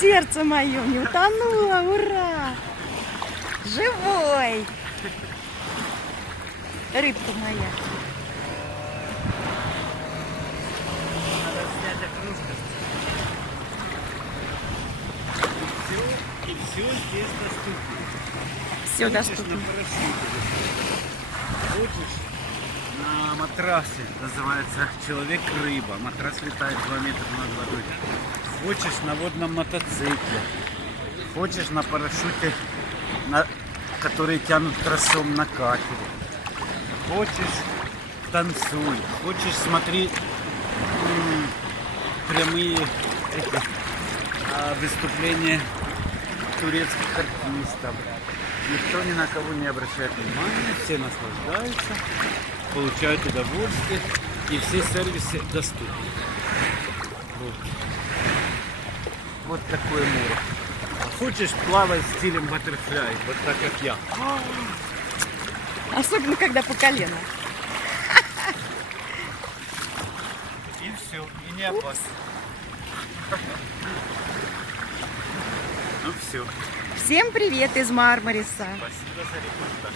Сердце мое не утонуло, ура! Живой! Рыбка моя. Надо снять окружность. И все здесь доступно. Все Хочешь доступно. на парашюте, хочешь на матрасе, называется «Человек-рыба». Матрас летает 2 метра над водой. Хочешь на водном мотоцикле. Хочешь на парашюте, который тянут тросом на катере. Хочешь танцуй. Хочешь смотри прямые выступления турецких артистов. Никто ни на кого не обращает внимания, все наслаждаются, получают удовольствие, и все сервисы доступны. Вот такое море. А хочешь плавать стилем баттерфляй, вот так как я. Особенно, когда по колено. И все, и не опасно. Ну все, Всем привет из Мармариса. спасибо за репортаж.